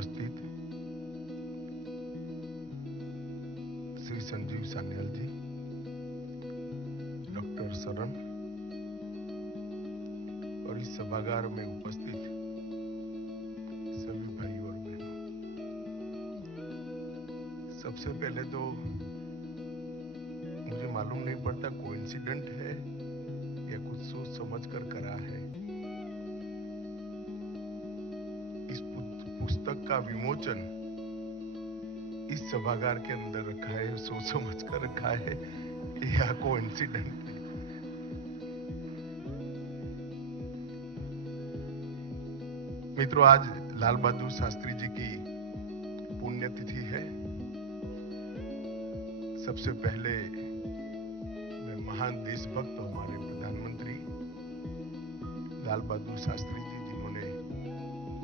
उपस्थित श्री संजीव सान्याल जी, डॉक्टर सरन और इस सभागार में उपस्थित सभी भाई और बहनों, सबसे पहले तो मुझे मालूम नहीं पड़ता कोइंसिडेंट है या कुछ सोच समझ कर करा है। इस पुस्तक का विमोचन इस सभागार के अंदर रखा है, सोच समझ कर रखा है या कोइंसिडेंट है। मित्रों, आज लाल बहादुर शास्त्री जी की पुण्यतिथि है। सबसे पहले मैं महान देशभक्त हमारे प्रधानमंत्री लाल बहादुर शास्त्री जी, जिन्होंने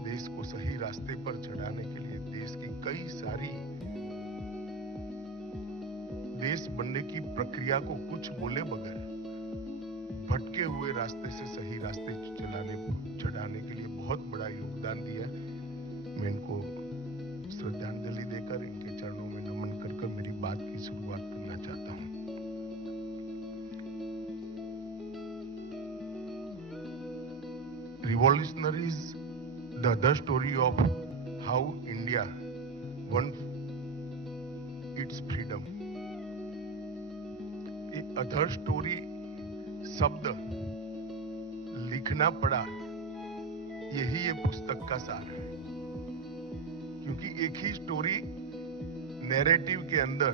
देश को सही रास्ते पर चढ़ाने के लिए देश की कई सारी देश बनने की प्रक्रिया को कुछ बोले बगैर भटके हुए रास्ते से सही रास्ते चढ़ाने के लिए बहुत बड़ा योगदान दिया। मैं इनको श्रद्धांजलि देकर इनके चरणों में नमन कर मेरी बात की शुरुआत करना चाहता हूं। Revolutionary is the other story of how India won its freedom. एक अदर स्टोरी शब्द लिखना पड़ा, यही ये पुस्तक का सार है। क्योंकि एक ही स्टोरी नैरेटिव के अंदर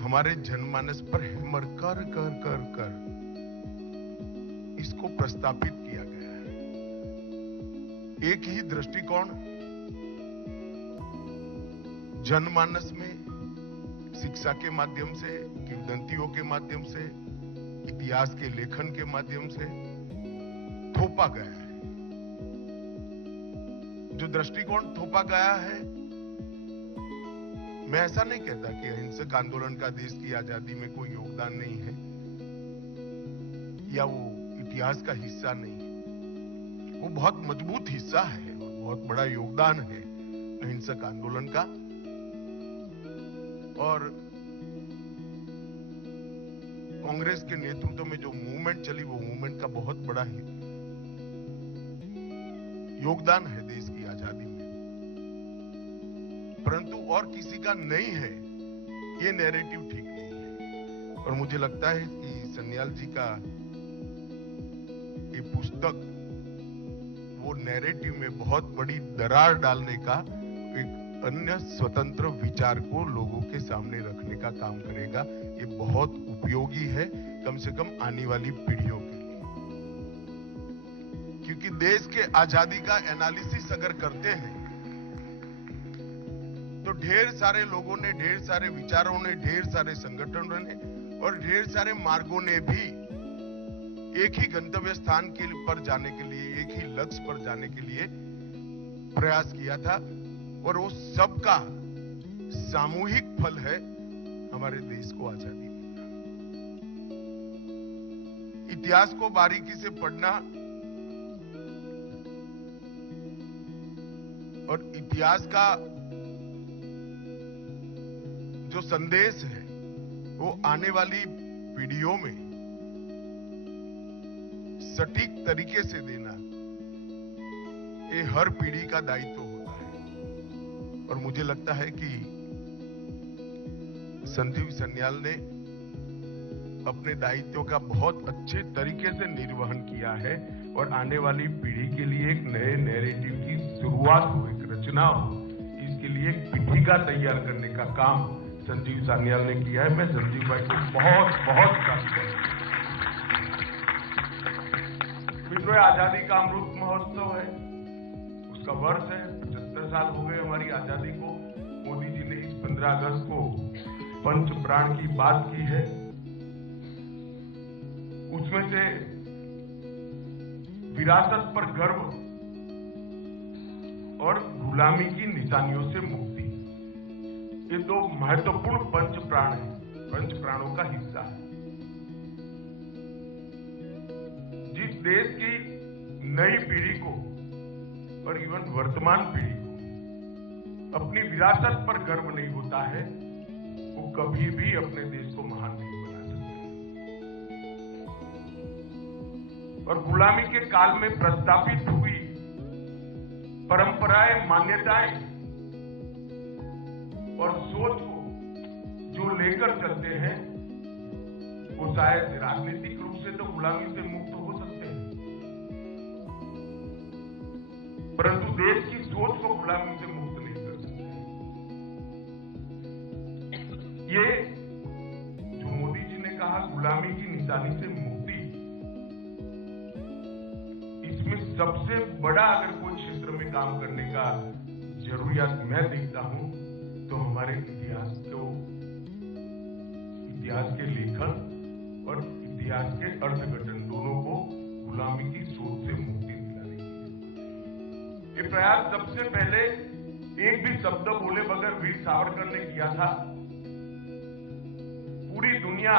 हमारे जनमानस पर हैमर कर कर कर कर इसको प्रस्तापित किया गया है। एक ही दृष्टिकोण जनमानस में शिक्षा के माध्यम से, किंवदंतियों के माध्यम से, इतिहास के लेखन के माध्यम से थोपा गया है। जो दृष्टिकोण थोपा गया है, मैं ऐसा नहीं कहता कि अहिंसक आंदोलन का देश की आजादी में कोई योगदान नहीं है या वो इतिहास का हिस्सा नहीं है। वो बहुत मजबूत हिस्सा है, बहुत बड़ा योगदान है अहिंसक आंदोलन का। और कांग्रेस के नेतृत्व में जो मूवमेंट चली, वो मूवमेंट का बहुत बड़ा ही योगदान है देश की आजादी में। परंतु और किसी का नहीं है, ये नैरेटिव ठीक नहीं है। और मुझे लगता है कि सान्याल जी का ये पुस्तक वो नैरेटिव में बहुत बड़ी दरार डालने का, एक अन्य स्वतंत्र विचार को लोगों के सामने रखने का काम करेगा। ये बहुत उपयोगी है, कम से कम आने वाली पीढ़ियों के लिए। क्योंकि देश के आजादी का एनालिसिस अगर करते हैं तो ढेर सारे लोगों ने, ढेर सारे विचारों ने, ढेर सारे संगठनों ने और ढेर सारे मार्गों ने भी एक ही गंतव्य स्थान के पर जाने के लिए, एक ही लक्ष्य पर जाने के लिए प्रयास किया था। और वो सबका सामूहिक फल है हमारे देश को आजादी देना। इतिहास को बारीकी से पढ़ना और इतिहास का जो संदेश है वो आने वाली पीढ़ियों में सटीक तरीके से देना, ये हर पीढ़ी का दायित्व होता है। और मुझे लगता है कि संजीव सान्याल ने अपने दायित्व का बहुत अच्छे तरीके से निर्वहन किया है और आने वाली पीढ़ी के लिए एक नए नैरेटिव की शुरुआत हो, एक रचना हो, इसके लिए एक पीठिका तैयार करने का काम संजीव सान्याल ने किया है। मैं संजीव भाई को बहुत बहुत धन्यवाद। मित्रों, आजादी का अमृत महोत्सव है, उसका वर्ष है। 75 साल हो गए हमारी आजादी को। मोदी जी ने इस 15 अगस्त को पंच प्राण की बात की है। उसमें से विरासत पर गर्व और गुलामी की निशानियों से मुक्ति, ये दो महत्वपूर्ण पंच प्राण हैं, पंच प्राणों का हिस्सा है। जिस देश की नई पीढ़ी को और इवन वर्तमान पीढ़ी को अपनी विरासत पर गर्व नहीं होता है, वो कभी भी अपने देश को महान नहीं बना सकते। और गुलामी के काल में प्रस्थापित हुई परंपराएं, मान्यताएं और सोच को जो लेकर चलते हैं, वो शायद राजनीतिक रूप से तो गुलामी से मुक्त हो सकते हैं, परंतु देश की सोच को गुलामी से मुक्त नहीं कर सकते। ये जो मोदी जी ने कहा गुलामी की निशानी से मुक्ति, इसमें सबसे बड़ा अगर कोई क्षेत्र में काम करने का जरूरियात मैं देखता हूं तो हमारे इतिहास के लेखन और इतिहास के अर्थघटन दोनों को गुलामी की सोच से मुक्ति दिलाने की। ये प्रयास सबसे पहले एक भी शब्द बोले बगैर वीर सावरकर ने किया था। पूरी दुनिया,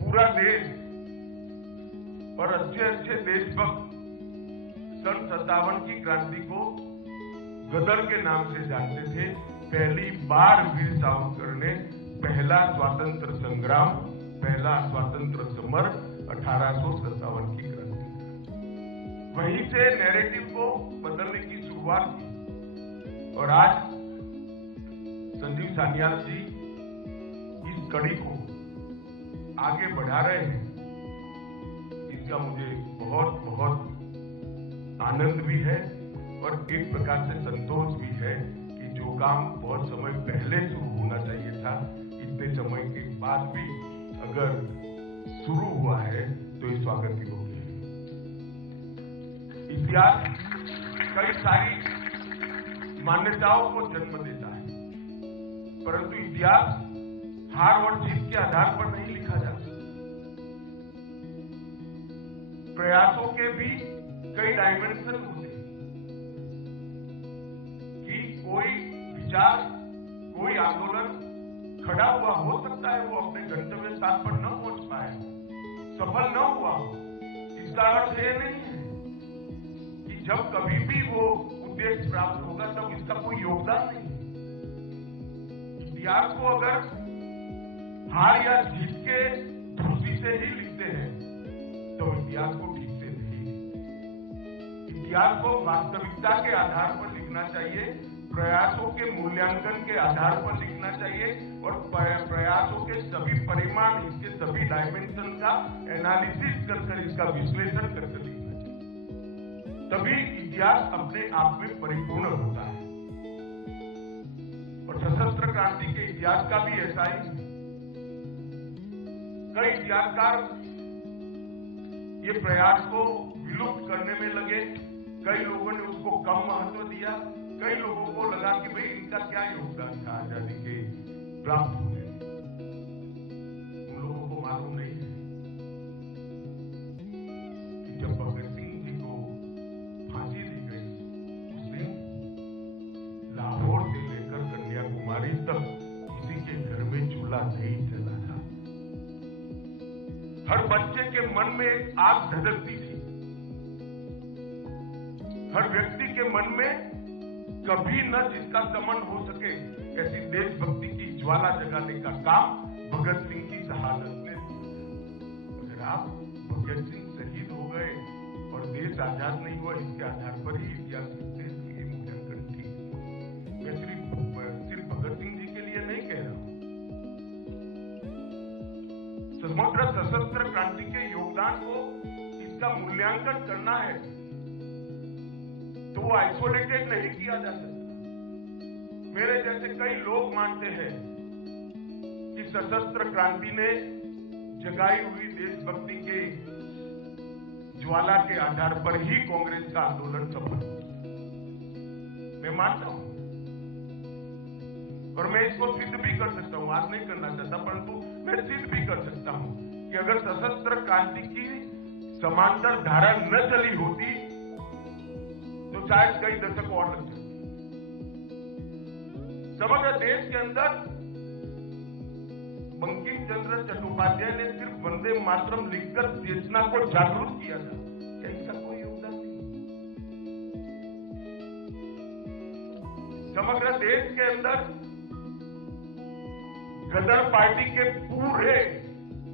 पूरा देश और अच्छे अच्छे देशभक्त सन 57 की क्रांति को गदर के नाम से जानते थे। पहली बार वीर सावरकर ने पहला स्वातंत्र संग्राम, पहला स्वातंत्र समर 1857 की क्रांति, वहीं से नैरेटिव को बदलने की शुरुआत की। और आज संजीव सान्याल जी इस कड़ी को आगे बढ़ा रहे हैं, इसका मुझे बहुत बहुत आनंद भी है और एक प्रकार से संतोष भी है कि जो काम बहुत समय पहले शुरू होना चाहिए था, इतने समय के बाद भी अगर शुरू हुआ है तो ये स्वागत योग्य है। इतिहास कई सारी मान्यताओं को जन्म देता है, परंतु इतिहास हार और जीत के आधार पर नहीं लिखा जा सकता। प्रयासों के भी कई डायमेंशन होते हैं कि कोई विचार, कोई आंदोलन खड़ा हुआ हो सकता है, वो अपने गंतव्य स्थान पर न पहुंच पाए, सफल न हुआ हो। इसका अर्थ ये नहीं है कि जब कभी भी वो उद्देश्य प्राप्त होगा तब इसका कोई योगदान नहीं है। इतिहास को अगर हार या जीत के दृष्टि से ही लिखते हैं तो इतिहास को ठीक से नहीं, इतिहास को वास्तविकता के आधार पर लिखना चाहिए, प्रयासों के मूल्यांकन के आधार पर लिखना चाहिए और प्रयासों के सभी परिमाण, इसके सभी डायमेंशन का एनालिसिस कर इसका विश्लेषण करके लिखना चाहिए। तभी इतिहास अपने आप में परिपूर्ण होता है। और सशस्त्र क्रांति के इतिहास का भी ऐसा ही है। कई इतिहासकार ये प्रयास को विलुप्त करने में लगे, कई लोगों ने उसको कम महत्व दिया, कई लोगों को लगा कि भाई इनका क्या योगदान था आजादी के प्राप्त होने में। उन लोगों को मालूम नहीं है कि जब भगत सिंह जी को फांसी दी गई उस दिन लाहौर से लेकर कन्याकुमारी तक किसी के घर में चूल्हा नहीं जला था। हर बच्चे के मन में एक आग धधकती थी, हर व्यक्ति के मन में कभी न जिसका दमन हो सके ऐसी देशभक्ति की ज्वाला जगाने का काम भगत सिंह की शहादत ने किया। अगर आप भगत सिंह शहीद हो गए और देश आजाद नहीं हुआ, इसके आधार पर ही इतिहास लिखते हैं कि ये मूल्यांकन ठीक। मैं सिर्फ भगत सिंह जी के लिए नहीं कह रहा हूं, समग्र सशस्त्र क्रांति के योगदान को इसका मूल्यांकन करना है तो वो आइसोलेटेड नहीं किया जा सकता। मेरे जैसे कई लोग मानते हैं कि सशस्त्र क्रांति ने जगाई हुई देशभक्ति के ज्वाला के आधार पर ही कांग्रेस का आंदोलन सफल हुआ। मैं मानता हूं और मैं इसको सिद्ध भी कर सकता हूं, आज नहीं करना चाहता परंतु मैं सिद्ध भी कर सकता हूं कि अगर सशस्त्र क्रांति की समांतर धारा न चली होती तो शायद कई दशक और लग जाते। समग्र देश के अंदर बंकिम चंद्र चट्टोपाध्याय ने सिर्फ वंदे मातरम लिखकर चेतना को जागरूक किया था, क्या इसका कोई योगदान नहीं? समग्र देश के अंदर गदर पार्टी के पूरे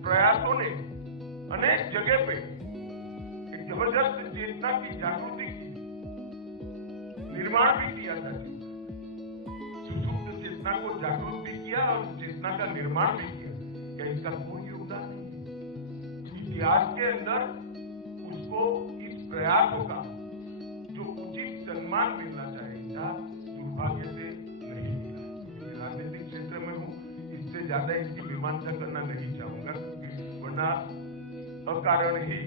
प्रयासों ने अनेक जगह पे एक जबरदस्त चेतना की जागृति की, निर्माण भी किया था। सुसुप्त चेतना को जागृत भी किया और चेतना का निर्माण भी किया। क्या इसका कोई योगदान नहीं? इतिहास के अंदर उसको इस प्रयासों का जो उचित सम्मान मिलना चाहिए था, दुर्भाग्य से नहीं मिला। राजनीतिक क्षेत्र में हूं, इससे ज्यादा इसकी मीमांसा करना नहीं चाहूंगा, वरना अकारण ही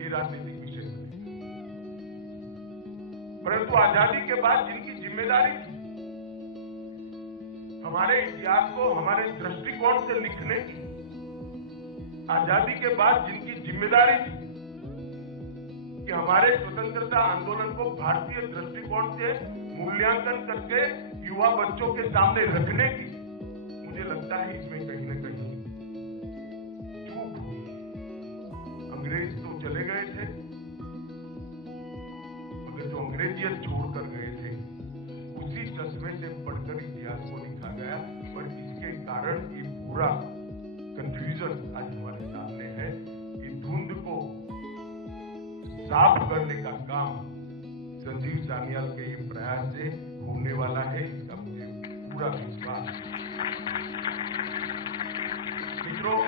ये राजनीतिक विषय बने। परंतु आजादी के बाद जिनकी जिम्मेदारी थी हमारे इतिहास को हमारे दृष्टिकोण से लिखने की, आजादी के बाद जिनकी जिम्मेदारी थी कि हमारे स्वतंत्रता आंदोलन को भारतीय दृष्टिकोण से मूल्यांकन करके युवा बच्चों के सामने रखने की, मुझे लगता है इसमें कहीं न कहीं चूक हुई। अंग्रेज तो चले गए थे, मगर जो अंग्रेजियत छोड़कर गए थे उसी चश्मे से पढ़कर इतिहास को लिखा गया। और इसके कारण ये पूरा कंफ्यूजन आज हमारे सामने है। ये धुंध को साफ करने का काम संजीव सान्याल के ये प्रयास से होने वाला है, इसका मुझे पूरा विश्वास है। मित्रों,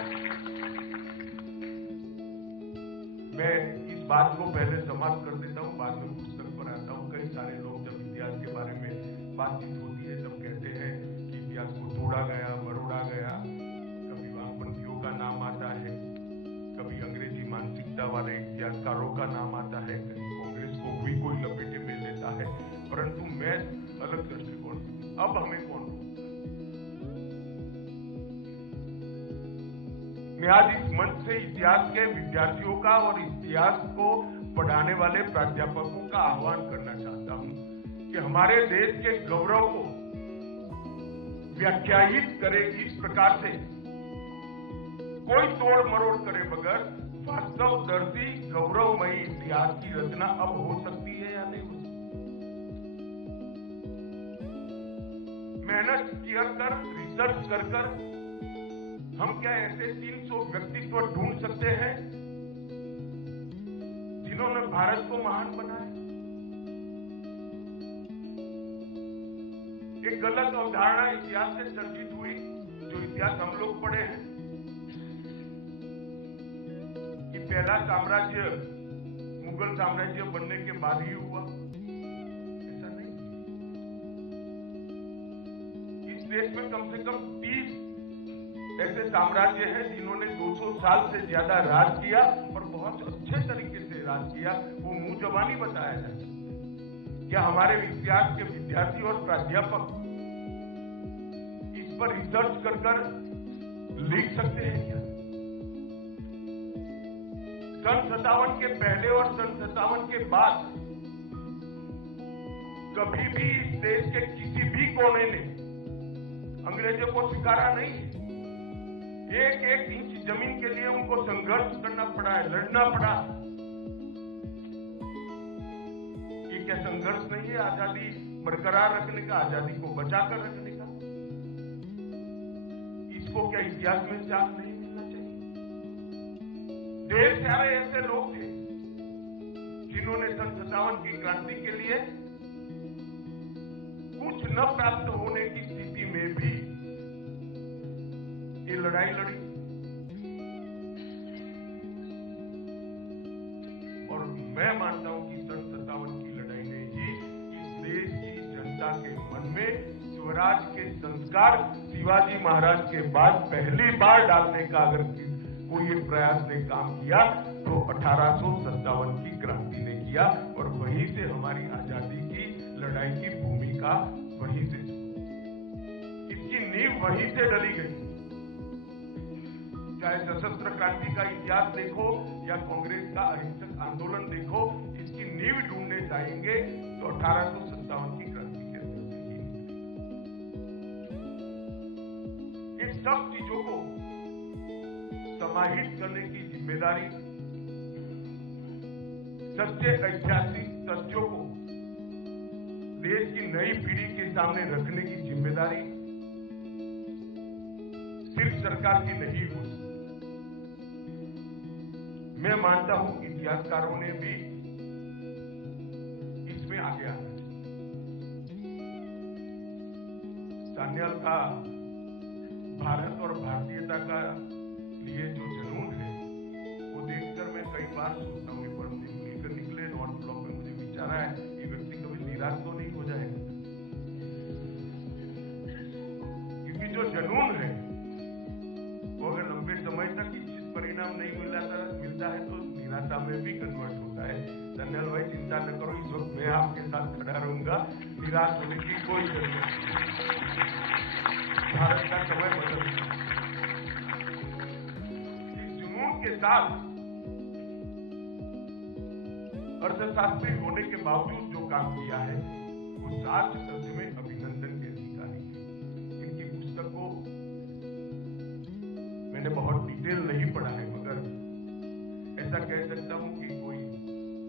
मैं इस बात को पहले समाप्त कर देता हूं, बाद में पुस्तक पर आता हूं। कई सारे लोग जब इतिहास के बारे में बातचीत होती है तब कहते हैं कि इतिहास को तोड़ा गया, मरोड़ा गया। कभी वामपंथियों का नाम आता है, कभी अंग्रेजी मानसिकता वाले इतिहासकारों का नाम आता है, कभी कांग्रेस को भी कोई लपेटे में लेता है। परंतु मैं अलग दृष्टिकोण, अब हमें कौन रोकता? मैं आज इस मंच से इतिहास के विद्यार्थियों का और इतिहास को पढ़ाने वाले प्राध्यापकों का आह्वान करना चाहता हूं कि हमारे देश के गौरव को व्याख्यायित करे इस प्रकार से, कोई तोड़ मरोड़ करे बगैर वास्तवदर्शी गौरवमयी इतिहास की रचना अब हो सकती है या नहीं हो सकती? मेहनत किया कर, रिसर्च कर हम क्या ऐसे 300 व्यक्तित्व ढूंढ सकते हैं जिन्होंने भारत को महान बनाया? एक गलत अवधारणा इतिहास से चर्चित हुई, जो इतिहास हम लोग पढ़े हैं, कि पहला साम्राज्य मुगल साम्राज्य बनने के बाद ही हुआ। ऐसा नहीं। इस देश में कम से कम 30 ऐसे साम्राज्य हैं जिन्होंने 200 साल से ज्यादा राज किया और बहुत अच्छे तरीके से राज किया। वो मुंह जबानी बताया जा सकता है। क्या हमारे इतिहास के विद्यार्थी और प्राध्यापक इस पर रिसर्च कर लिख सकते हैं क्या? सन 57 के पहले और सन 57 के बाद कभी भी इस देश के किसी भी कोने ने अंग्रेजों को स्वीकारा नहीं है। एक एक इंच जमीन के लिए उनको संघर्ष करना पड़ा है, लड़ना पड़ा। ये क्या संघर्ष नहीं है आजादी बरकरार रखने का, आजादी को बचाकर रखने का? इसको क्या इतिहास में साथ नहीं मिलना चाहिए? ढेर सारे ऐसे लोग थे जिन्होंने सन 57 की क्रांति के लिए कुछ न प्राप्त होने की स्थिति में भी ये लड़ाई लड़ी। और मैं मानता हूं कि सन 57 की लड़ाई ने ही इस देश की जनता के मन में स्वराज के संस्कार शिवाजी महाराज के बाद पहली बार डालने का अगर कोई एक प्रयास ने काम किया तो 1857 की क्रांति ने किया। और वहीं से हमारी आजादी की लड़ाई की भूमिका वहीं से, इसकी नींव वहीं से डली गई। चाहे सशस्त्र क्रांति का इतिहास देखो या कांग्रेस का अहिंसक आंदोलन देखो, इसकी नींव ढूंढने जाएंगे तो 1857 की क्रांति के अंदर से ही इन सब चीजों को समाहित करने की जिम्मेदारी, सत्य ऐतिहासिक तथ्यों को देश की नई पीढ़ी के सामने रखने की जिम्मेदारी सिर्फ सरकार की नहीं हो। मैं मानता हूं कि इतिहासकारों ने भी इसमें आगे आना चाहिए। सान्याल का भारत और भारतीयता का लिए जो जुनून है, वो देखकर मैं कई बार सोचता हूँ कि मिलकर निकले नॉर्थ ब्लॉक में मुझे विचार आया ये व्यक्ति कभी निराश तो नहीं हो जाएगा, क्योंकि जो जुनून है वो अगर लंबे समय तक इच्छित परिणाम नहीं मिलता है तो निराशा में भी कन्वर्ट होता है। सान्याल भाई चिंता न करो, इस वक्त मैं आपके साथ खड़ा रहूंगा, निराश होने की कोई जरूरत नहीं। भारत का समय बदल गया। इस जुनून के साथ अर्थशास्त्री होने के बावजूद जो काम किया है वो सच में अभिनंदन के अधिकारी है। इनकी पुस्तक को मैंने बहुत डिटेल नहीं पढ़ा है, मगर ऐसा कह सकता हूं कि कोई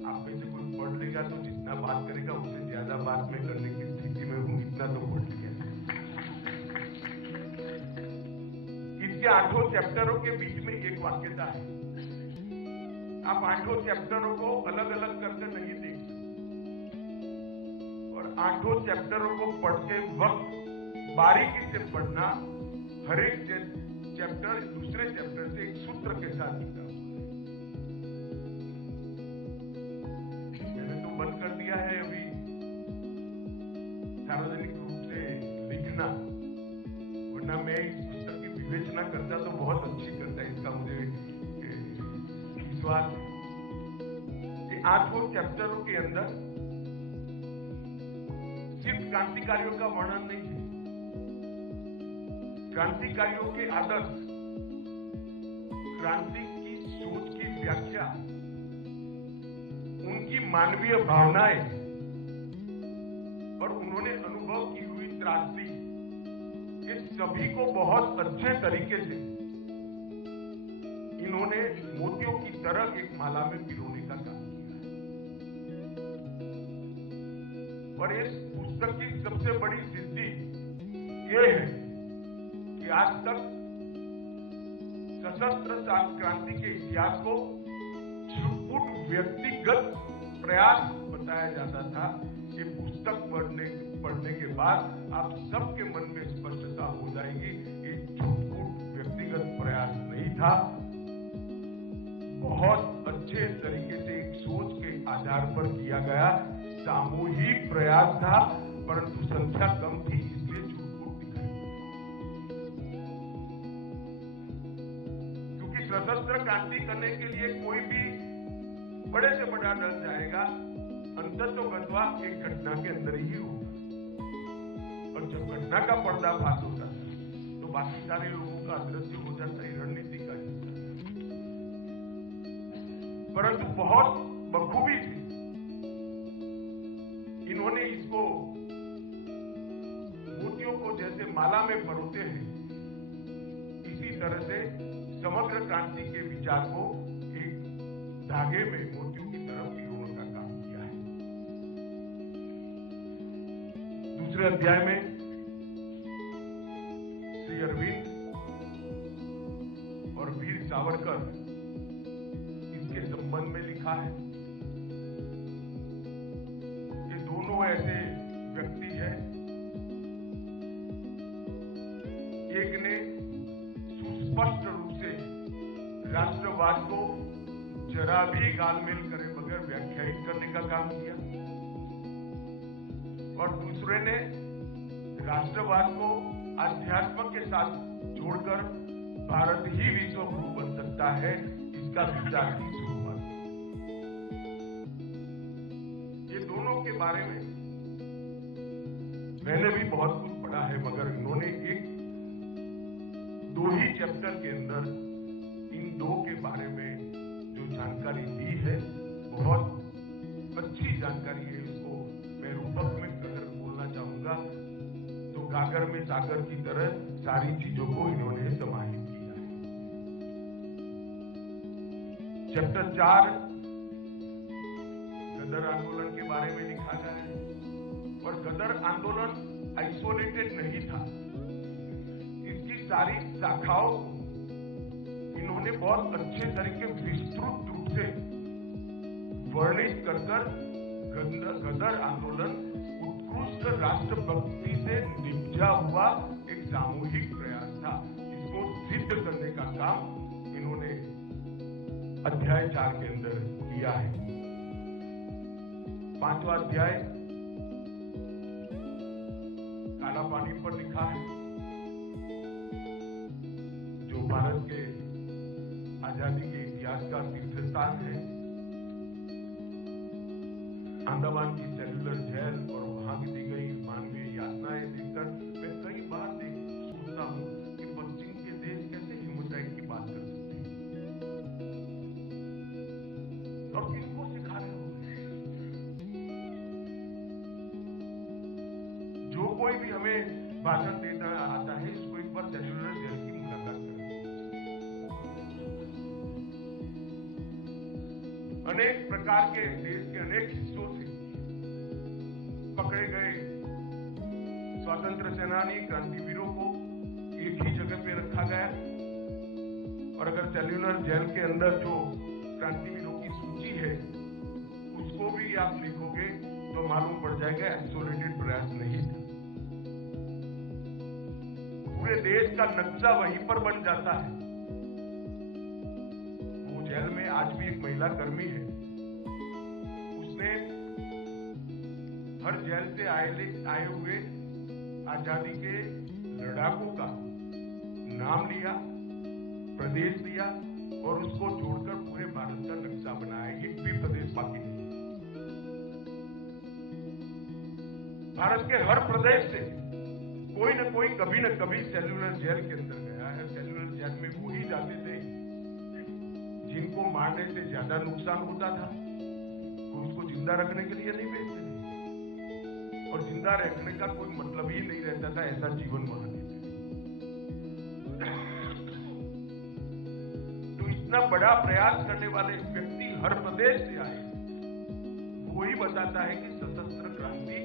आप में से कोई पढ़ लेगा तो जितना बात करेगा उससे ज्यादा बात मैं करने की स्थिति में हूं, इतना तो पढ़ लिया। इसके 8 चैप्टरों के बीच में एक वाक्यता है। आप 8 चैप्टरों को अलग अलग करके नहीं देख सकते, और 8 चैप्टरों को पढ़ते वक्त बारीकी से पढ़ना। हर एक चैप्टर दूसरे चैप्टर से एक सूत्र के साथ जुड़ा हुआ है। मैंने तो बंद कर दिया है अभी सार्वजनिक रूप से लिखना, वरना मैं इस पुस्तक की विवेचना करता तो बहुत अच्छी करता है, इसका मुझे विश्वास है। 8 चैप्टरों के अंदर सिर्फ क्रांतिकारियों का वर्णन नहीं है, क्रांतिकारियों के आदर्श, क्रांति की सोच की व्याख्या, उनकी मानवीय भावनाएं और उन्होंने अनुभव की हुई त्रासदी, ये सभी को बहुत अच्छे तरीके से इन्होंने मोतियों की तरह एक माला में पिरोने का काम किया है। और इस पुस्तक की सबसे बड़ी सिद्धि ये है कि आज तक सशस्त्र क्रांति के इतिहास को छुटपुट व्यक्तिगत प्रयास बताया जाता था। ये पुस्तक पढ़ने के बाद आप सबके मन में स्पष्टता हो जाएगी, ये छुटपुट व्यक्तिगत प्रयास नहीं था, बहुत अच्छे तरीके से एक सोच के आधार पर किया गया सामूहिक प्रयास था, परंतु संख्या कम थी इसलिए छुटपुट दिखाई। क्योंकि सशस्त्र क्रांति करने के लिए कोई भी बड़े से बड़ा डर जाएगा, अंततोगत्वा एक घटना के अंदर ही होगा, और जब घटना का पर्दाफाश होता था तो बाकी सारे लोगों का अदृश्य हो जाता है, रणनीति का हिस्सा। परंतु बहुत बखूबी से इन्होंने इसको मोतियों को जैसे माला में परोते हैं, इसी तरह से समग्र क्रांति के विचार को एक धागे में मोतियों की तरफ पिरोने का काम किया है। दूसरे अध्याय में श्री अरविंद और वीर सावरकर इसके संबंध में लिखा है। ये दोनों ऐसे व्यक्ति हैं, एक ने सुस्पष्ट रूप से राष्ट्रवाद को जरा भी गालमेल करे बगैर व्याख्यायित करने का काम किया, और दूसरे ने राष्ट्रवाद को अध्यात्म के साथ जोड़कर भारत ही विश्व गुरु बन सकता है, इसका विचार की शुरुआत। ये दोनों के बारे में मैंने भी बहुत कुछ पढ़ा है, मगर इन्होंने एक 2 ही चैप्टर के अंदर इन 2 के बारे में जो जानकारी दी है, बहुत अच्छी जानकारी है। उसको मैं रूपक में अगर बोलना चाहूंगा तो गागर में सागर की तरह सारी चीजों को इन्होंने समाहित किया है। चैप्टर 4 गदर आंदोलन के बारे में लिखा गया है, और गदर आंदोलन आइसोलेटेड नहीं था। इसकी सारी शाखाओं इन्होंने बहुत अच्छे तरीके विस्तृत रूप से वर्णित कर गदर आंदोलन उत्कृष्ट राष्ट्रभक्ति से निपजा हुआ एक सामूहिक प्रयास था। इसको सिद्ध करने का काम इन्होंने अध्याय 4 के अंदर किया है। 5वां अध्याय काला पानी पर लिखा है, जो भारत के आजादी के इतिहास का तीर्थ स्थान है। अंडमान की सेल्युलर जेल और वहां की दी गई मानवीय यातनाएं देखकर मैं कई बार सोचता हूं कि पश्चिम के देश कैसे ह्यूमन की बात कर सकते हैं और किसको सिखा रहे होंगे। जो कोई भी हमें भाषण देना आता है, इसको एक बार सेल्युलर जेल की मुलाकात करें। अनेक प्रकार के देश के अनेक हिस्सों से पकड़े गए स्वतंत्र सेनानी क्रांतिवीरों को एक ही जगह पे रखा गया। और अगर सेल्युलर जेल के अंदर जो क्रांतिवीरों की सूची है उसको भी आप लिखोगे तो मालूम पड़ जाएगा आइसोलेटेड प्रयास नहीं था। पूरे देश का नक्शा वहीं पर बन जाता है। वो जेल में आज भी एक महिला कर्मी है। उसने हर जेल से आए हुए आजादी के लड़ाकों का नाम लिया, प्रदेश दिया और उसको जोड़कर पूरे भारत का नक्शा बनाया। एक भी प्रदेश बाकी नहीं। भारत के हर प्रदेश से कोई न कोई कभी न कभी सेल्युलर जेल के अंदर गया है। सेल्युलर जेल में वो ही जाते थे जिनको मारने से ज्यादा नुकसान होता था। कोई उसको जिंदा रखने के लिए नहीं भेजते थे और जिंदा रखने का कोई मतलब ही नहीं रहता था, ऐसा जीवन वहां देते। तो इतना बड़ा प्रयास करने वाले व्यक्ति हर प्रदेश से आए। वही बताता है कि सशस्त्र क्रांति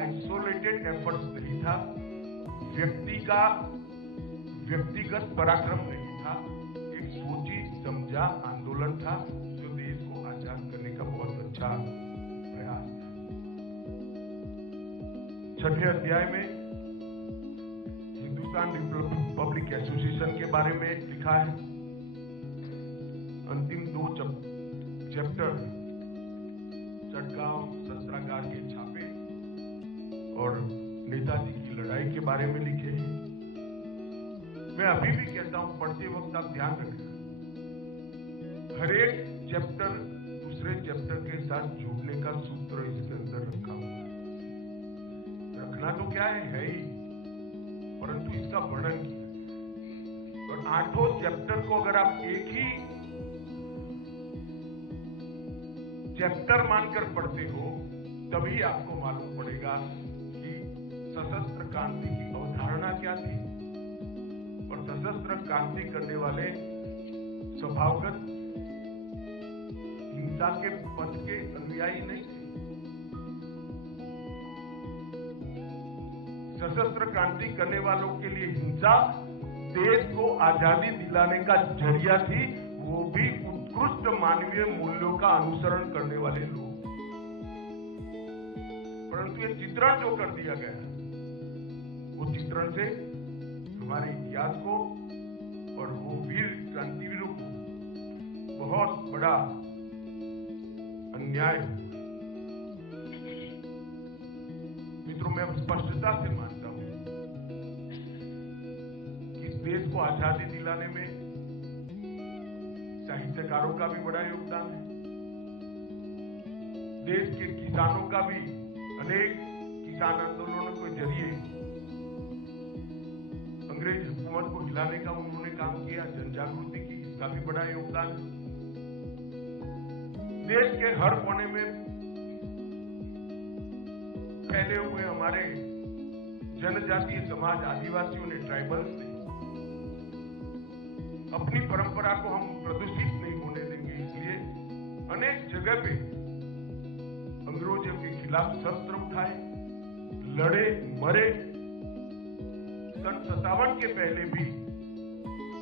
आइसोलेटेड एफर्ट्स नहीं था, व्यक्तिगत पराक्रम नहीं था, एक सोची समझा आंदोलन था जो देश को आजाद करने का बहुत अच्छा प्रयास था। 6ठे अध्याय में हिंदुस्तान रिपब्लिक एसोसिएशन के बारे में लिखा है। अंतिम 2 चैप्टर चटगांव शस्त्रागार के छापे और नेताजी की लड़ाई के बारे में लिखे हैं। मैं अभी भी कहता हूं, पढ़ते वक्त आप ध्यान रखना, हर एक चैप्टर दूसरे चैप्टर के साथ जोड़ने का सूत्र इसके अंदर रखा हुआ है। रखना तो क्या है ही, परंतु इसका वर्णन किया। और 8 चैप्टर को अगर आप एक ही चैप्टर मानकर पढ़ते हो तभी आपको मालूम पड़ेगा कि सशस्त्र क्रांति की अवधारणा क्या थी और सशस्त्र क्रांति करने वाले स्वभावगत हिंसा के पथ के अनुयायी नहीं थे। सशस्त्र क्रांति करने वालों के लिए हिंसा देश को आजादी दिलाने का जरिया थी, वो भी उत्कृष्ट मानवीय मूल्यों का अनुसरण करने वाले लोग। परंतु ये चित्रण जो कर दिया गया, वो चित्रण से हमारे इतिहास को और वो वीर क्रांतिवीरों को बहुत बड़ा अन्याय हुआ। मित्रों, मैं स्पष्टता से मानता हूं कि इस देश को आजादी दिलाने में साहित्यकारों का भी बड़ा योगदान है। देश के किसानों का भी, अनेक किसान आंदोलनों के जरिए अंग्रेज हुकूमत को हिलाने का उन्होंने काम किया, जन जागृति की, इसका भी बड़ा योगदान है। देश के हर कोने में फैले हुए हमारे जनजातीय समाज, आदिवासियों ने, ट्राइबल्स ने अपनी परंपरा को हम प्रदूषित नहीं होने देंगे, इसलिए अनेक जगह पे अंग्रेजों के खिलाफ शस्त्र उठाए, लड़े, मरे। सन 57 के पहले भी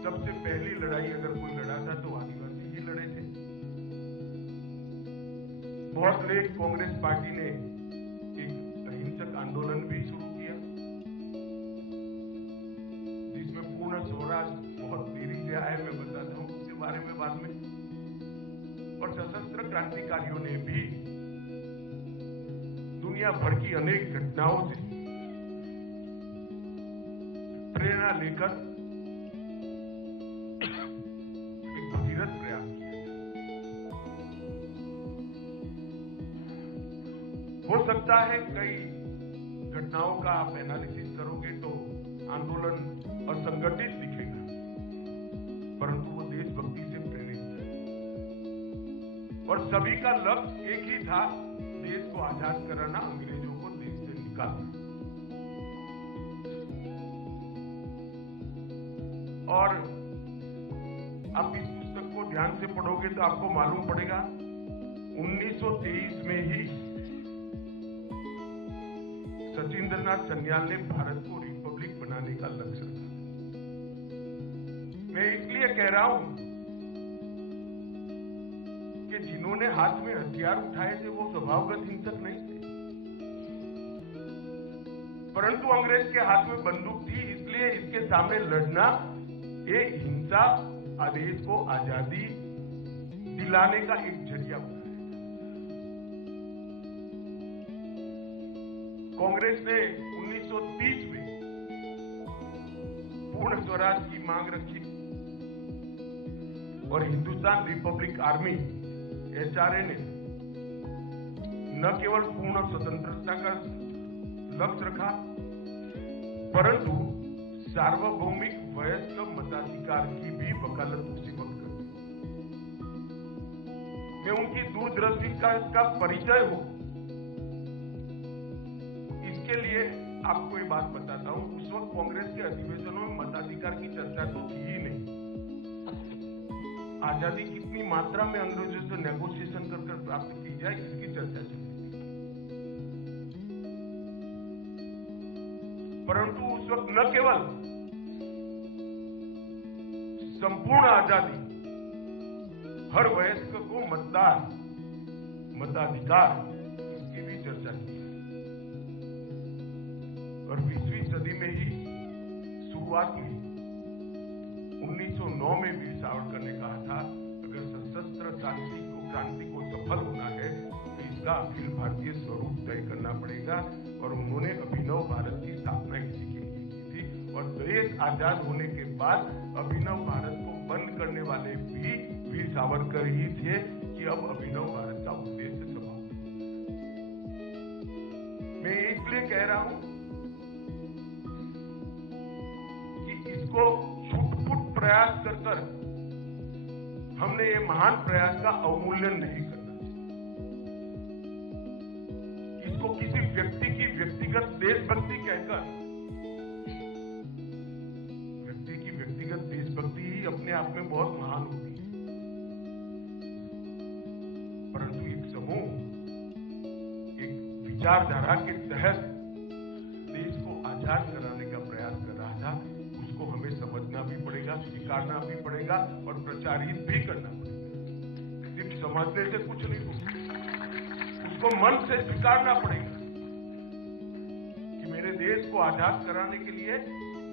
सबसे पहली लड़ाई अगर कोई लड़ा था तो आदिवासी ही लड़े थे। बहुत लेट कांग्रेस पार्टी ने एक अहिंसक आंदोलन भी शुरू किया, जिसमें पूर्ण स्वराज बहुत देरी से आए, मैं बताता हूं उसके बारे में बाद में। और सशस्त्र क्रांतिकारियों ने भी दुनिया भर की अनेक घटनाओं से प्रेरणा लेकर एक भगीरथ प्रयास किया। हो सकता है कई घटनाओं का आप एनालिसिस करोगे तो आंदोलन असंगठित दिखेगा, परंतु वो देशभक्ति से प्रेरित है और सभी का लक्ष्य एक ही था, देश को आजाद कराना, अंग्रेजों को देश से निकालना। और आप इस पुस्तक को ध्यान से पढ़ोगे तो आपको मालूम पड़ेगा 1923 में ही सचिंद्रनाथ चन्याल ने भारत को रिपब्लिक बनाने का लक्ष्य रखा। मैं इसलिए कह रहा हूं कि जिन्होंने हाथ में हथियार उठाए थे वो स्वभावगत हिंसक नहीं थे, परंतु अंग्रेज के हाथ में बंदूक थी, इसलिए इसके सामने लड़ना ये हिंसा आदेश को आजादी दिलाने का एक जरिया बना है। कांग्रेस ने 1930 में पूर्ण स्वराज की मांग रखी और हिंदुस्तान रिपब्लिक आर्मी HRA ने न केवल पूर्ण स्वतंत्रता का लक्ष्य रखा, परंतु सार्वभौमिक वयस्क मताधिकार की भी वकालत उसी वक्त कर। मैं उनकी दूरदृष्टि का परिचय हूं। इसके लिए आपको ये बात बताता हूं, उस वक्त कांग्रेस के अधिवेशनों में मताधिकार की चर्चा तो थी ही नहीं। आजादी कितनी मात्रा में अंग्रेजों से नेगोशिएशन कर प्राप्त की जाए, इसकी चर्चा चली। परंतु उस वक्त न केवल संपूर्ण आजादी, हर वयस्क को मतदान, मताधिकार, इसकी भी चर्चा की। और 20वीं सदी में ही शुरुआत में 1909 में वीर सावरकर ने कहा था, अगर सशस्त्र क्रांति को सफल होना है तो इसका अखिल भारतीय स्वरूप तय करना पड़ेगा। और उन्होंने अभिनव भारत की स्थापना इसी के लिए की थी। और देश आजाद होने के बाद अभिनव भारत को बंद करने वाले भी वीर सावरकर ही थे कि अब अभिनव भारत का उद्देश्य समाप्त हो। मैं इसलिए कह रहा हूं कि इसको छुटपुट प्रयास कर हमने ये महान प्रयास का अवमूल्यन नहीं करना। इसको किसी व्यक्ति की व्यक्तिगत देशभक्ति कहकर, व्यक्ति की व्यक्तिगत देशभक्ति ही अपने आप में बहुत महान होती है, परंतु एक समूह एक विचारधारा के तहत देश को आजाद कराने का प्रयास कर रहा था, उसको हमें समझना भी पड़ेगा, स्वीकारना भी पड़ेगा और प्रचारित भी करना पड़ेगा। सिर्फ समझने से कुछ नहीं होगा, उसको मन से स्वीकारना पड़ेगा कि मेरे देश को आजाद कराने के लिए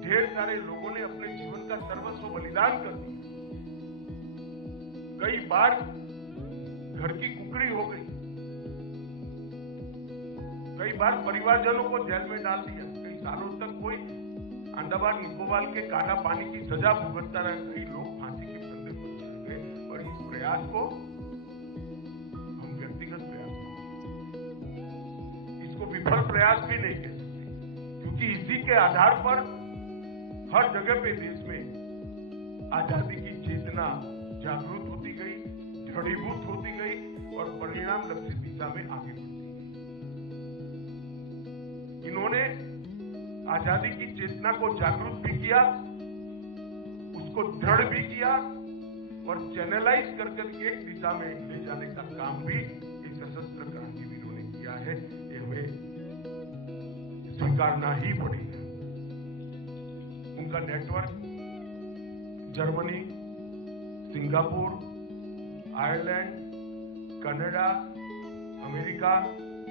ढेर सारे लोगों ने अपने जीवन का सर्वस्व बलिदान कर दिया। कई बार घर की कुकरी हो गई, कई बार परिवारजनों को जेल में डाल दिया, कई सालों तक कोई अंडमान निकोबार के काला पानी की सजा भुगतता रहा, कई लोग फांसी के फंदे पर चढ़ गए। और इस प्रयास को हम व्यक्तिगत प्रयास इसको विफल प्रयास भी नहीं कह सकते, क्योंकि इसी के आधार पर हर जगह पे देश में आजादी की चेतना जागृत होती गई, दृढ़ीभूत होती गई और परिणाम लक्षित दिशा में आगे बढ़ती गई। इन्होंने आजादी की चेतना को जागरूक भी किया, उसको दृढ़ भी किया और चैनलाइज कर एक दिशा में ले जाने का काम भी एक सशस्त्र क्रांतिवीरों ने किया है। स्वीकारना ही पड़ेगा। उनका network Germany, Singapore, Ireland, Canada, America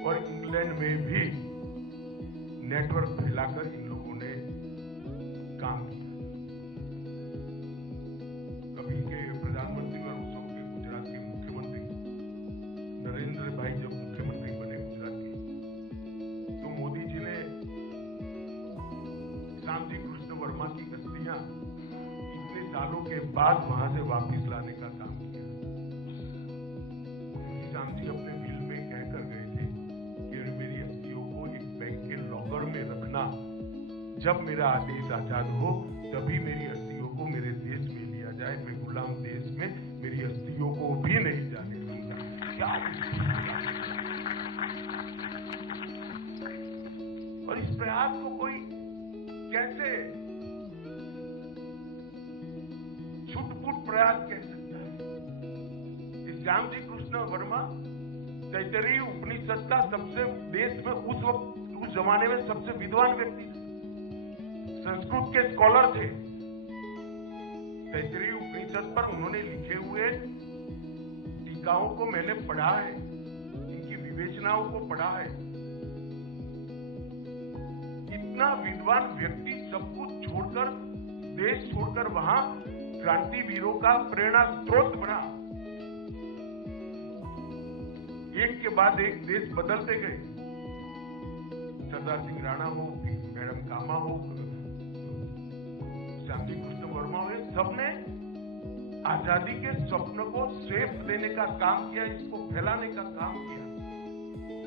और इंग्लैंड में भी नेटवर्क फैलाकर इन लोगों ने काम किया। कभी के प्रधानमंत्री और उस वक्त के गुजरात के मुख्यमंत्री नरेंद्र भाई जब मुख्यमंत्री बने गुजरात के, तो मोदी जी ने श्यामजी कृष्ण वर्मा की अस्थियां इतने सालों के बाद वहां से वापस लाने का काम किया। श्यामजी अपने बिल में कहकर गए थे कि मेरी अस्थियों को एक बैंक के लॉकर में रखना, जब मेरा आदेश आजाद हो तभी मेरी अस्थियों को मेरे देश में लिया जाए। मैं गुलाम देश में मेरी अस्थियों को भी नहीं जाने दूंगा। क्या और इस प्रयास को कोई कैसे छुटपुट प्रयास कह सकता है? इस श्यामजी कृष्ण वर्मा तैतरीय उपनिषद का सबसे देश में उस जमाने में सबसे विद्वान व्यक्ति थे, संस्कृत के स्कॉलर थे। तैतरीय उपनिषद पर उन्होंने लिखे हुए टीकाओं को मैंने पढ़ा है, इनकी विवेचनाओं को पढ़ा है। इतना विद्वान व्यक्ति सब कुछ छोड़कर, देश छोड़कर वहां क्रांतिवीरों का प्रेरणा स्रोत बना। एक के बाद एक देश बदलते गए। सरदार सिंह राणा हो, मैडम कामा हो, श्यामजी कृष्ण वर्मा हो, सबने आजादी के स्वप्न को सेफ देने का काम किया, इसको फैलाने का काम किया।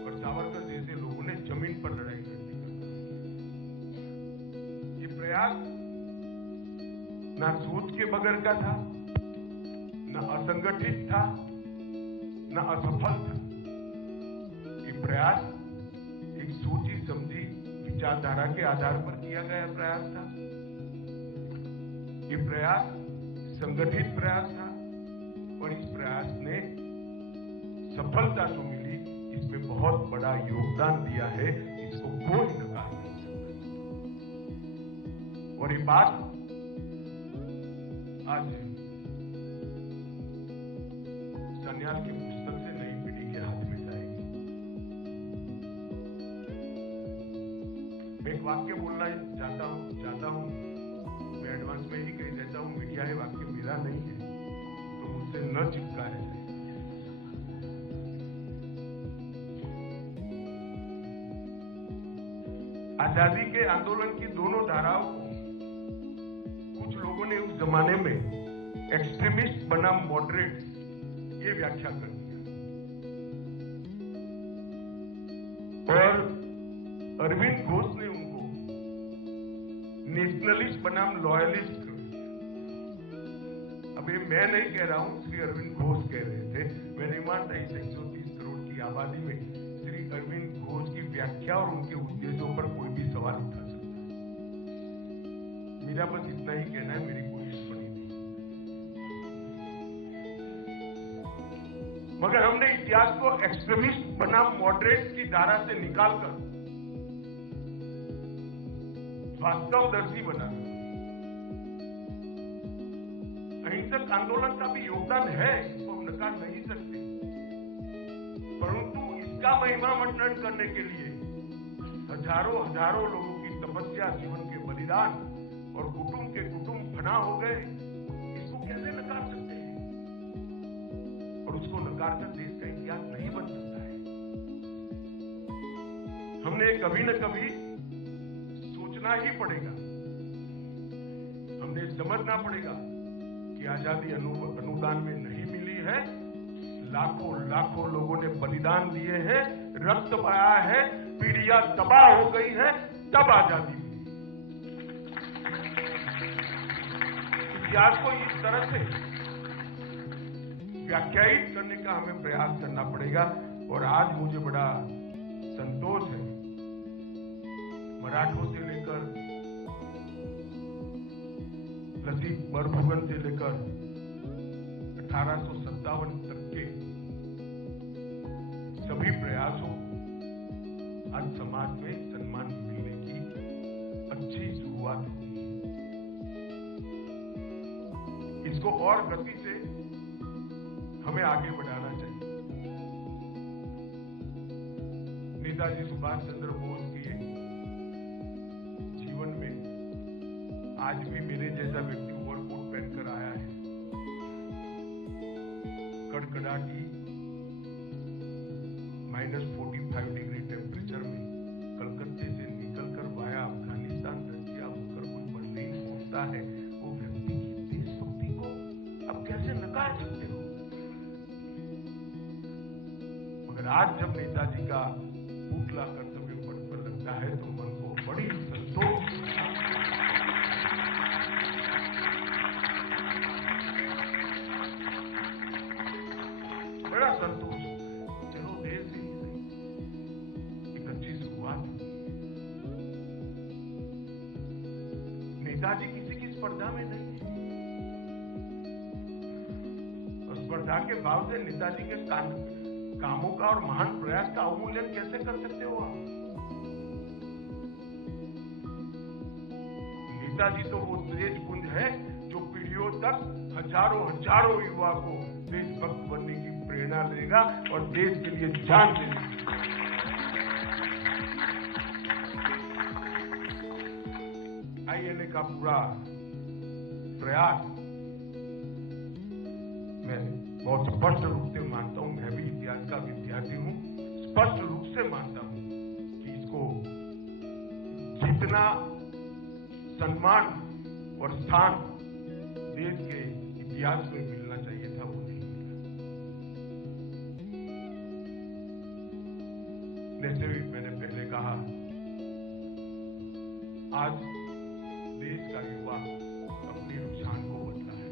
और सावरकर जैसे लोगों ने जमीन पर लड़ाई लड़ी। ये प्रयास ना सोच के बगैर का था, ना असंगठित था, ना असफल था। ये प्रयास एक सोची समझी विचारधारा के आधार पर किया गया प्रयास था। ये प्रयास संगठित प्रयास था और इस प्रयास ने सफलता जो मिली, इसमें बहुत बड़ा योगदान दिया है, इसको कोई नकार नहीं सकता। और ये बात आज सन्याल की पुस्तक से नई पीढ़ी के हाथ में जाएगी। मैं एक वाक्य बोलना चाहता हूं, मैं एडवांस में ही कह देता हूं, मीडिया है, वाक्य मेरा नहीं है, तो मुझसे न चिपकाया जाए। आजादी के आंदोलन की दोनों धाराओं को कुछ लोगों ने उस जमाने में एक्सट्रीमिस्ट बनाम मॉडरेट ये व्याख्या कर दिया और अरविंद घोष ने उनको नेशनलिस्ट बनाम लॉयलिस्ट कर दिया। अब ये मैं नहीं कह रहा हूं, श्री अरविंद घोष कह रहे थे। मैं नहीं मानता इस 130 करोड़ की आबादी में श्री अरविंद घोष की व्याख्या और उनके उद्देश्यों पर कोई भी सवाल उठा सकता है। मेरा बस इतना ही कहना है, मेरी कोई टिप्पणी नहीं। मगर हमने इतिहास को एक्सट्रीमिस्ट बनाम मॉडरेट की धारा से निकालकर वास्तवदर्शी बना। अहिंसक आंदोलन का भी योगदान है, इसको हम नकार नहीं सकते, परंतु इसका महिमा मंडन करने के लिए हजारों लोगों की तपस्या, जीवन के बलिदान और कुटुंब के कुटुंब फना हो गए, इसको कैसे नकार सकते हैं? और उसको नकार कर देश का इतिहास नहीं बन सकता है। हमने कभी न कभी सोचना ही पड़ेगा, हमने समझना पड़ेगा कि आजादी अनुदान में नहीं मिली है। लाखों लोगों ने बलिदान दिए हैं, रक्त बहाया है, पीढ़ियां तबाह हो गई है, तब आजादी मिली। इतिहास को इस तरह से व्याख्यायित करने का हमें प्रयास करना पड़ेगा। और आज मुझे बड़ा संतोष है, मराठों से लेकर लसीत बरफुकन से लेकर 1857 तक के सभी प्रयासों आज समाज में सम्मान मिलने की शुरुआत हुई है। इसको और गति से हमें आगे बढ़ाना चाहिए। नेताजी सुभाष चंद्र बोस के जीवन में आज भी मेरे जैसा व्यक्ति ओवरकोट पहनकर आया है, कड़कड़ाटी -45 डिग्री टेम्परेचर में कलकत्ते से निकलकर वाया अफगानिस्तान रशिया होकर कोई बर्लिन पहुंचता है, वो व्यक्ति की देशभक्ति को अब कैसे नकार सकते हो? मगर आज जब नेताजी का पुतला कर्तव्य पथ पर लगता है तो मन को बड़ी संतोष, बड़ा संतोष। चलो देर से ही सही, एक अच्छी शुरुआत हुई। नेताजी किसी की स्पर्धा में नहीं है, और स्पर्धा के भाव से नेताजी के कामों का और महान प्रयास का अवमूल्यन कैसे कर सकते हो आप? नेताजी तो वो तेजपुंज है जो पीढ़ियों तक हजारों युवा को देशभक्त बनने की प्रेरणा देगा और देश के लिए जान देगा। आईएनए का पूरा प्रयास मैं बहुत स्पष्ट रूप से मानता हूं, मैं भी इतिहास का विद्यार्थी हूं, स्पष्ट रूप से मानता हूं कि इसको जितना सम्मान और स्थान देश के इतिहास में मिलना चाहिए था वो नहीं मिला। जैसे भी मैंने पहले कहा, आज देश का युवा अपनी रुझान को बदला है,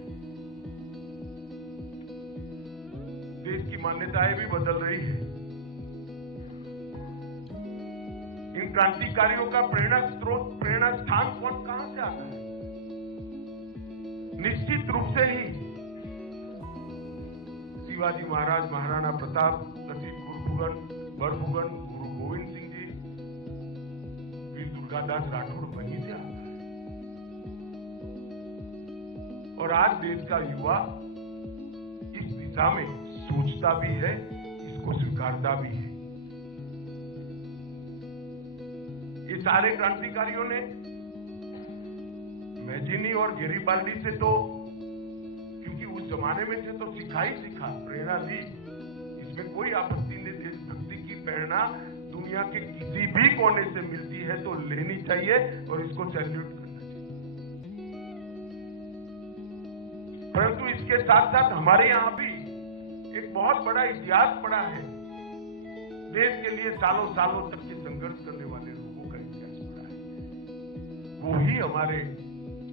देश की मान्यताएं भी बदल रही है। इन क्रांतिकारियों का प्रेरणा स्रोत, प्रेरणा स्थान कहां से आता है? निश्चित रूप से ही शिवाजी महाराज, महाराणा प्रताप, लसित बरफुकन, गुरु गोविंद सिंह जी, वीर दुर्गादास राठौड़ वहीं से आता है। और आज देश का युवा इस दिशा में सोचता भी है, इसको स्वीकारता भी है। ये सारे क्रांतिकारियों ने मैजिनी और गेरिबाल्डी से तो, क्योंकि उस जमाने में से तो सीखा, प्रेरणा ली, इसमें कोई आपत्ति नहीं। देशभक्ति की प्रेरणा दुनिया के किसी भी कोने से मिलती है तो लेनी चाहिए और इसको सैल्यूट करना चाहिए। परंतु इसके साथ साथ हमारे यहां भी एक बहुत बड़ा इतिहास पड़ा है। देश के लिए सालों तक के संघर्ष करने वाले लोगों का इतिहास पड़ा है। वो ही हमारे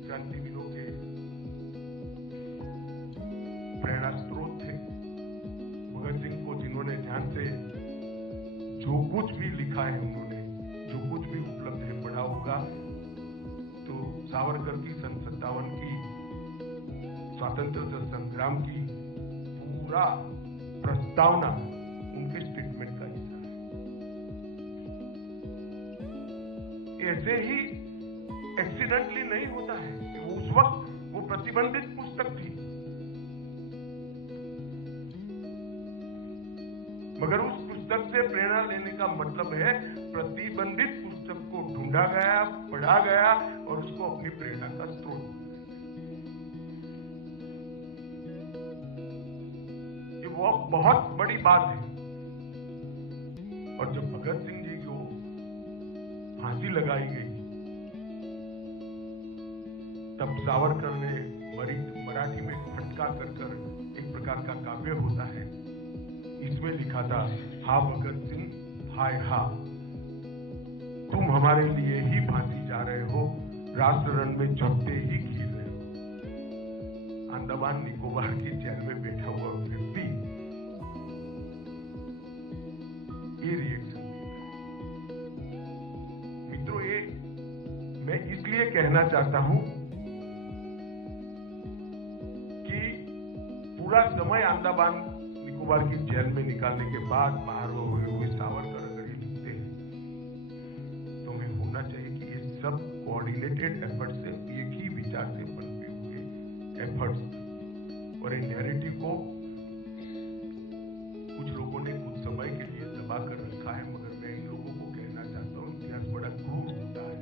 क्रांतिवीरों के प्रेरणा स्रोत थे। भगत सिंह को जिन्होंने ध्यान से जो कुछ भी लिखा है, उन्होंने जो कुछ भी उपलब्ध है पढ़ा होगा, तो सावरकर की सन 57 की स्वतंत्रता संग्राम की पूरा प्रस्तावना उनके स्टेटमेंट का हिस्सा है। ऐसे ही एक्सीडेंटली नहीं होता है कि उस वक्त वो प्रतिबंधित पुस्तक थी, मगर उस पुस्तक से प्रेरणा लेने का मतलब है प्रतिबंधित पुस्तक को ढूंढा गया, पढ़ा गया और उसको अपनी प्रेरणा का स्रोत। ये वो बहुत बड़ी बात है। और जब भगत सिंह जी को फांसी लगाई गई, तब सावरकर ने मराठी में फटका कर एक प्रकार का काव्य होता है, इसमें लिखा था, हा भगत सिंह हाय हा, तुम हमारे लिए ही फांसी जा रहे हो, राष्ट्र रण में जगते ही खील रहे हो। अंडमान निकोबार की जेल में बैठा हुआ व्यक्ति ये रिएक्शन देता है। मित्रों, ये मैं इसलिए कहना चाहता हूं पूरा समय अंडमान निकोबार की जेल में निकालने के बाद बाहर हुए सावरकर अगर ये लिखते हैं तो हमें होना चाहिए कि ये सब कोऑर्डिनेटेड एफर्ट से, एक ही विचार से बनते हुए एफर्ट्स, और इन नैरेटिव को कुछ लोगों ने कुछ समय के लिए दबा कर रखा है, मगर मैं इन लोगों को कहना चाहता हूं, इतिहास बड़ा क्रूर होता है।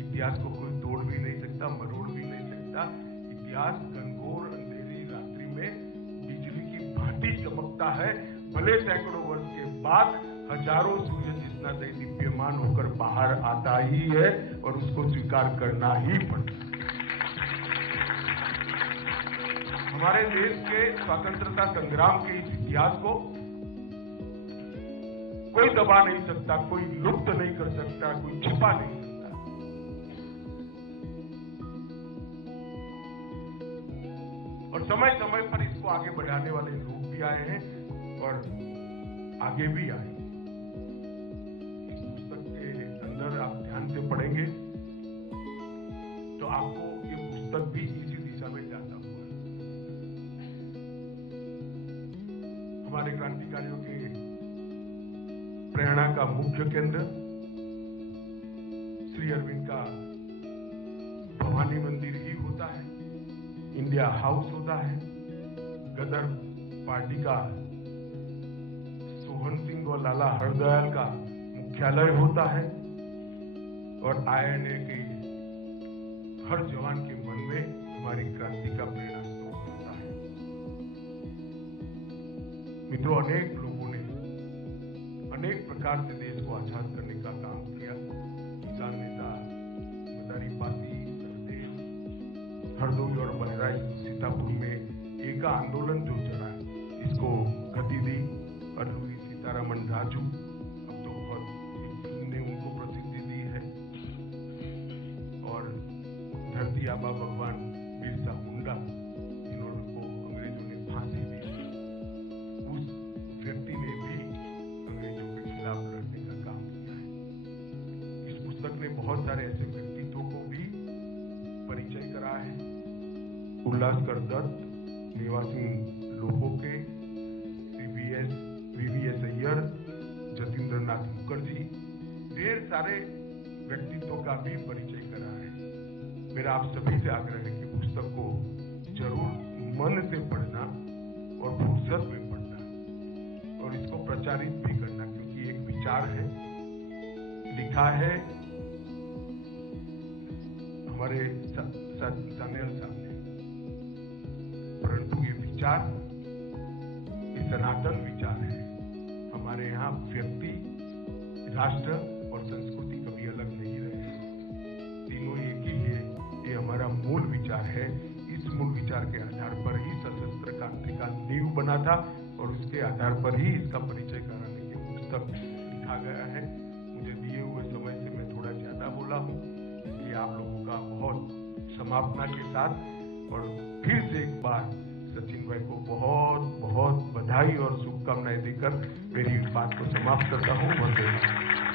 इतिहास को कोई तोड़ भी नहीं सकता, मरोड़ भी नहीं सकता। इतिहास घनघोर अंधेरी रात्रि में बिजली की भांति चमकता है, भले सैकड़ों वर्ष के बाद हजारों सूर्य जितना दैदीप्यमान होकर बाहर आता ही है, और उसको स्वीकार करना ही पड़ता है। हमारे देश के स्वतंत्रता संग्राम के इस इतिहास को कोई दबा नहीं सकता, कोई लुप्त नहीं कर सकता, कोई छिपा नहीं सकता। और समय समय पर इसको आगे बढ़ाने वाले लोग भी आए हैं और आगे भी आए। इस पुस्तक के अंदर आप ध्यान से पढ़ेंगे तो आपको ये पुस्तक भी इसी दिशा में जाता हुआ, हमारे क्रांतिकारियों के प्रेरणा का मुख्य केंद्र श्री अरविंद का भवानी मंदिर ही होता है, इंडिया हाउस होता है, गदर पार्टी का सोहन सिंह और लाला हरदयाल का मुख्यालय होता है, और INA के हर जवान के मन में हमारी क्रांति का प्रेरणा स्रोत होता है। मित्रों, अनेक लोगों ने अनेक प्रकार से देश को आजाद करने का काम किया। किसान नेता मदारी पासी, सरदेव, हरदोई और बहराइच, सीतापुर में एका आंदोलन जो चला, इसको गति दी अल्लूरी सीतारामन राजू, अब तो बहुत ने उनको प्रसिद्धि दी है, और धरती आबा भगवान बिरसा मुंडा, जिन्होंने को अंग्रेजों ने फांसी दी, उस व्यक्ति ने भी अंग्रेजों के खिलाफ लड़ने का काम किया है। इस पुस्तक ने बहुत सारे ऐसे व्यक्तित्वों को भी परिचय करा है। उल्लासकर दत्त, मेवा सिंह लोहोके, VVS अय्यर, जतीन्द्र नाथ मुखर्जी, ढेर सारे व्यक्तित्वों का भी परिचय करा है। मेरा आप सभी से आग्रह है कि पुस्तक को जरूर मन से पढ़ना और फुर्सत में पढ़ना, और इसको प्रचारित भी करना, क्योंकि एक विचार है, लिखा है हमारे सानेल साहब ने, परंतु ये विचार, ये सनातन विचार है। हमारे यहाँ व्यक्ति, राष्ट्र और संस्कृति कभी अलग नहीं रहे, तीनों एक ही है। ये हमारा मूल विचार है। इस मूल विचार के आधार पर ही सशस्त्र क्रांति का नींव बना था, और उसके आधार पर ही इसका परिचय कराने की पुस्तक लिखा गया है। मुझे दिए हुए समय से मैं थोड़ा ज्यादा बोला हूँ, इसलिए आप लोगों का बहुत समापना के साथ और फिर से एक बार सचिन भाई को बहुत बहुत बधाई और शुभकामनाएं देकर मेरी बात को समाप्त करता हूँ। वंदे मातरम।